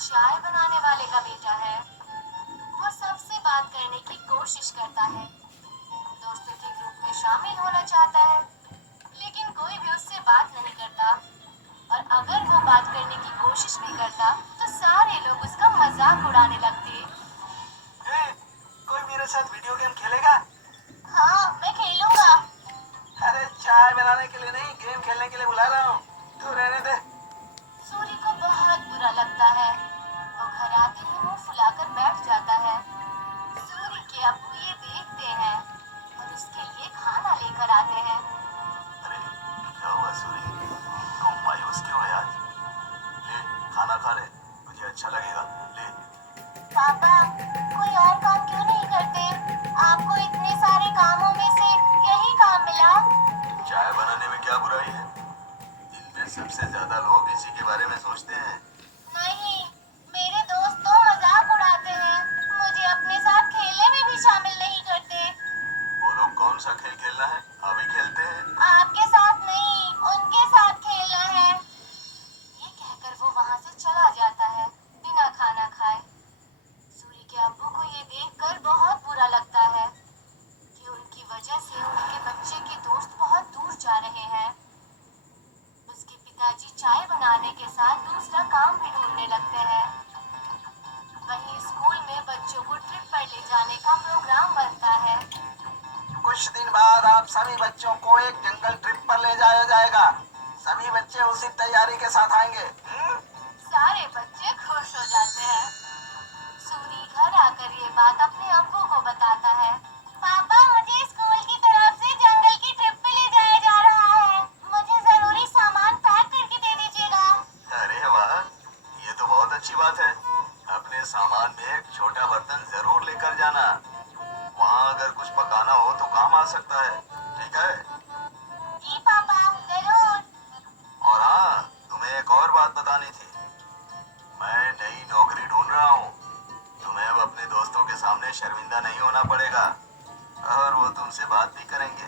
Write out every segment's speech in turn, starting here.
चाय बनाने वाले का बेटा है। वो सबसे बात करने की कोशिश करता है, दोस्तों के ग्रुप में शामिल होना चाहता है, लेकिन कोई भी उससे बात नहीं करता। और अगर वो बात करने की कोशिश भी करता तो सारे लोग उसका मजाक उड़ाने लगते। कोई मेरे साथ वीडियो गेम खेलेगा? हाँ, मैं खेलूंगा। अरे चाय बनाने के लिए नहीं, गेम खेलने के लिए बुला रहा हूँ। तू रहने दे। सूरी को बहुत बुरा लगता है। वो घर आते ही मुंह फुलाकर बैठ जाता है। सूरी के अब्बू ये देखते हैं और उसके लिए खाना लेकर आते हैं। अरे क्या हुआ सूरी, तुम मायूस क्यों है आज? ले खाना खा ले, मुझे अच्छा लगेगा। ले। पापा, कोई और काम क्यों नहीं करते? आपको इतने सारे कामों में से यही काम मिला। चाय बनाने में क्या बुराई है? इनमें सबसे ज्यादा लोग इसी के बारे में सोचते हैं। नहीं, मेरे दोस्त तो मजाक उड़ाते हैं, मुझे अपने साथ खेलने में भी शामिल नहीं करते। वो लोग कौन सा खेल खेलना है? अभी खेलते हैं। आपके साथ नहीं, उनके साथ खेलना है। ये कहकर वो वहाँ से चला जाता है बिना खाना खाए। सूरी के अब्बू को ये देखकर बहुत बुरा लगता है कि उनकी वजह से उनके बच्चे के दोस्त बहुत दूर जा रहे हैं। उसके पिताजी चाय बनाने के साथ दूसरा काम भी ढूंढने लगते हैं। वहीं स्कूल में बच्चों को ट्रिप पर ले जाने का प्रोग्राम बनता है। कुछ दिन बाद आप सभी बच्चों को एक जंगल ट्रिप पर ले जाया जाएगा। सभी बच्चे उसी तैयारी के साथ आएंगे। सारे बच्चे खुश हो जाते हैं। सूरी घर आकर ये बात अपने अब्बू को बताता है। पापा, मुझे स्कूल की तरफ से जंगल की ट्रिप पे ले जाया जा रहा है। मुझे जरूरी सामान पैक करके दे दीजिएगा। अरे वाह, ये तो बहुत अच्छी बात है। अपने सामान में एक छोटा बर्तन जरूर लेकर जाना। वहाँ अगर कुछ पकाना हो तो काम आ सकता है। ठीक है? जी पापा, जरूर। और हाँ, तुम्हें एक और बात बतानी थी। मैं नई नौकरी ढूंढ रहा हूँ। तुम्हें अब अपने दोस्तों के सामने शर्मिंदा नहीं होना पड़ेगा और वो तुमसे बात भी करेंगे।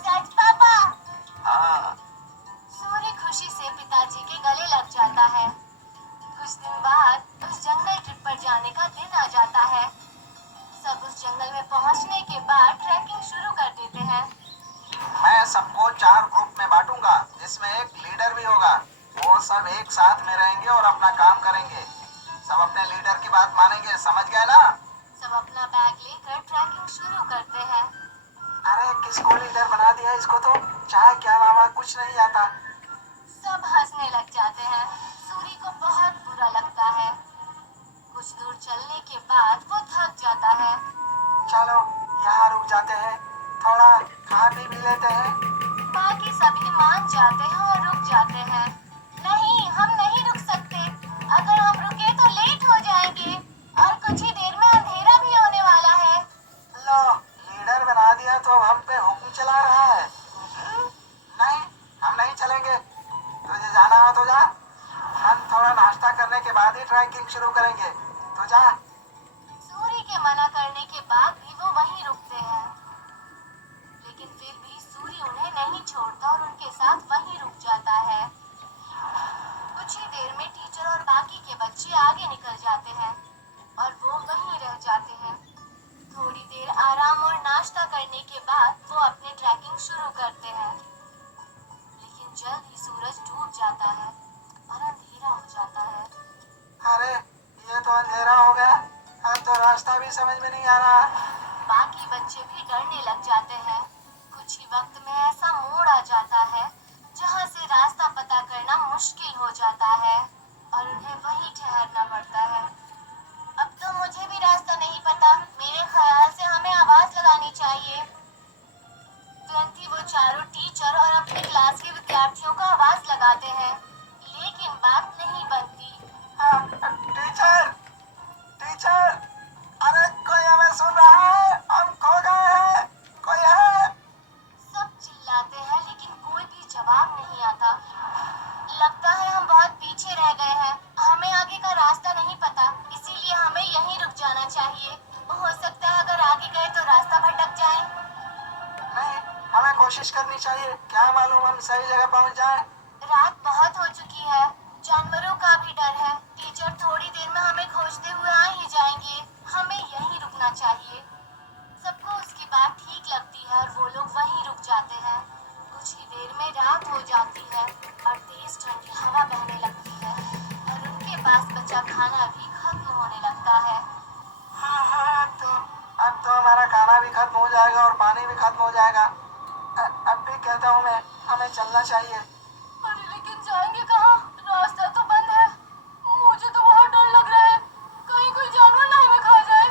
सच पापा? हाँ। सूरी खुशी से पिताजी के गले लग जाता है। कुछ दिन बाद उस जंगल ट्रिप पर जाने का दिन आ जाता है। सब उस जंगल में पहुंचने के बाद ट्रैकिंग शुरू कर देते हैं। मैं सबको 4 ग्रुप में बांटूंगा, जिसमें एक लीडर भी होगा। वो सब एक साथ में रहेंगे और अपना काम करेंगे। सब अपने लीडर की बात मानेंगे, समझ गए ना? सब अपना बैग लेकर ट्रैकिंग शुरू करते हैं। अरे किसको लीडर बना दिया? इसको तो चाय के अलावा कुछ नहीं आता। सब हंसने लग जाते हैं। सूरी को बहुत बुरा लगता है। कुछ दूर चलने के बाद वो थक जाता है। चलो यहाँ रुक जाते हैं, थोड़ा खा पी भी लेते हैं। बाकी सभी मान जाते हैं और रुक जाते हैं। नहीं, हम नहीं रुक सकते। अगर हम रुके तो लेट हो जाएंगे और कुछ ही देर में अंधेरा भी होने वाला है। लो, लीडर बना दिया तो अब हम पे हुक्म चला रहा है। नहीं, हम नहीं चलेंगे। तुझे जाना हो तो जा। हम थोड़ा नाश्ता करने के बाद ही ट्रैकिंग शुरू करेंगे। तो जा। सूरी के मना करने के बाद भी वो वहीं रुकते हैं, लेकिन फिर भी सूरी उन्हें नहीं छोड़ता और उनके साथ वहीं रुक जाता है। कुछ ही देर में टीचर और बाकी के बच्चे आगे निकल जाते हैं और वो वहीं रह जाते हैं। थोड़ी देर आराम और नाश्ता करने के बाद वो अपने ट्रैकिंग शुरू करते हैं, लेकिन जल्द ही सूरज डूब जाता है और अंधेरा हो जाता है। अरे ये तो अंधेरा हो गया। अब तो रास्ता भी समझ में नहीं आ रहा। बाकी बच्चे भी डरने लग जाते हैं। कुछ ही वक्त में ऐसा मोड़ आ जाता है जहाँ से रास्ता पता करना मुश्किल हो जाता है और उन्हें वहीं ठहरना पड़ता है। अब तो मुझे भी रास्ता नहीं पता। मेरे ख्याल से हमें आवाज लगानी चाहिए। तुरंत ही वो चारों टीचर और अपने क्लास के विद्यार्थियों को आवाज लगाते हैं, लेकिन बात नहीं बनती। टीचर, टीचर, अरे कोई हमें सुन रहा है? हम खो गए हैं, कोई है? सब चिल्लाते हैं लेकिन कोई भी जवाब नहीं आता। लगता है हम बहुत पीछे रह गए हैं। हमें आगे का रास्ता नहीं पता, इसीलिए हमें यहीं रुक जाना चाहिए। हो सकता है अगर आगे गए तो रास्ता भटक जाए। नहीं, हमें कोशिश करनी चाहिए। क्या मालूम हम सही जगह पहुंच जाएं। रात बहुत हो चुकी है, जानवरों का भी डर है। टीचर थोड़ी पास बचा खाना भी खत्म होने लगता है। हाँ, अब तो हमारा खाना भी खत्म हो जाएगा और पानी भी खत्म हो जाएगा। अब भी कहता हूँ मैं, हमें चलना चाहिए। अरे लेकिन जाएंगे कहाँ? रास्ता तो बंद है। मुझे तो बहुत डर लग रहा है, कहीं कोई जानवर ना हमें खा जाए।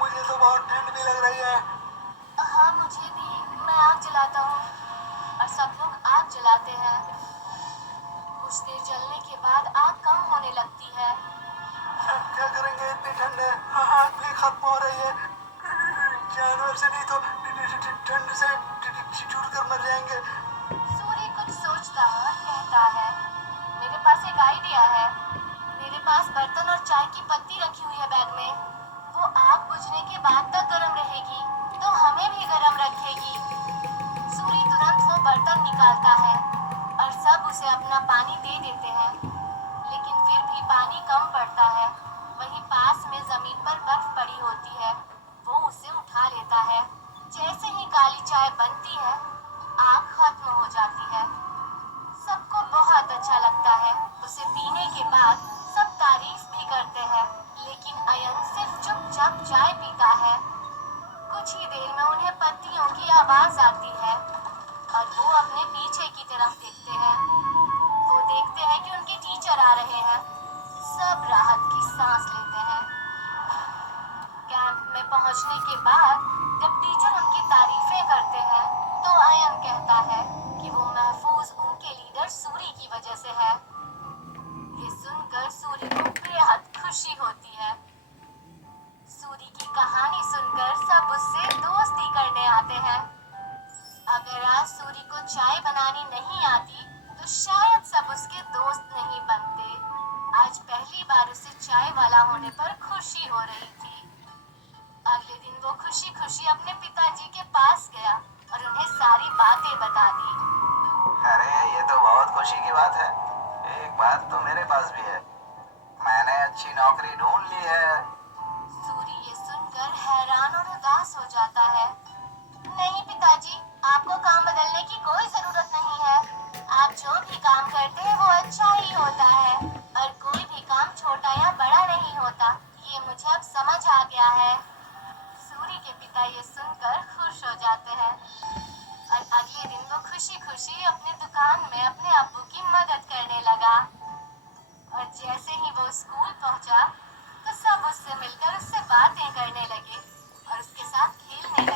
मुझे तो बहुत ठंड भी लग रही है। हाँ मुझे भी। मैं आग जलाता हूँ। और सब लोग आग जलाते हैं। कुछ देर जलने के बाद आग कम होने लगती है। क्या करेंगे, इतनी ठंड है, आग भी खत्म हो रही है। जानवर से नहीं तो ठंड से ठिठुर कर मर जाएंगे। सूर्य कुछ सोचता है और कहता है, मेरे पास एक आइडिया है। मेरे पास बर्तन और चाय की पत्ती रखी हुई है बैग में। वो आग बुझने के बाद तक गर्म रहेगी, तो हमें भी गर्म रखेगी। सूर्य तुरंत वो बर्तन निकालता है और सब उसे अपना पानी दे देते हैं। लेकिन फिर भी पानी कम पड़ता है। वहीं पास में जमीन पर बर्फ पड़ी होती है। वो उसे उठा लेता है। जैसे ही काली चाय बनती है, आग खत्म हो जाती है। सबको बहुत अच्छा लगता है। उसे पीने के बाद सब तारीफ भी करते हैं। लेकिन अयन सिर्फ चुपचाप चाय पीता है। कुछ ही देर में उन्हें पत्तियों की आवाज आती है और वो अपने पीछे की तरफ देखते हैं। वो देखते हैं कि उनके टीचर आ रहे हैं। सब राहत की सांस लेते हैं। कैंप में पहुंचने के बाद जब टीचर उनकी तारीफें करते हैं, तो अयन कहता है कि वो महफूज उनके लीडर सूरी की वजह से है। ये सुनकर सूरी को बेहद खुशी होती है। सूरी की कहानी सुनकर सब उससे दोस्ती करने आते हैं। अगर आज सूरी को चाय बनानी नहीं आती, तो शायद सब उसके दोस्त नहीं बनते। आज पहली बार उसे चाय वाला होने पर खुशी हो रही थी। अगले दिन वो खुशी खुशी अपने पिताजी के पास गया और उन्हें सारी बातें बता दी। अरे ये तो बहुत खुशी की बात है। एक बात तो मेरे पास भी है, मैंने अच्छी नौकरी ढूंढ ली है। सूरी ये सुनकर हैरान और उदास हो जाता है। नहीं पिताजी, आपको काम बदलने की कोई जरूरत नहीं है। आप जो भी काम करते हैं वो अच्छा ही होता है और कोई भी काम छोटा या बड़ा नहीं होता। ये मुझे अब समझ आ गया है। सूरी के पिता ये सुनकर खुश हो जाते हैं और अगले दिन वो खुशी खुशी अपने दुकान में अपने अब्बू की मदद करने लगा। और जैसे ही वो स्कूल पहुंचा, तो सब उससे मिलकर उससे बातें करने लगे और उसके साथ खेलने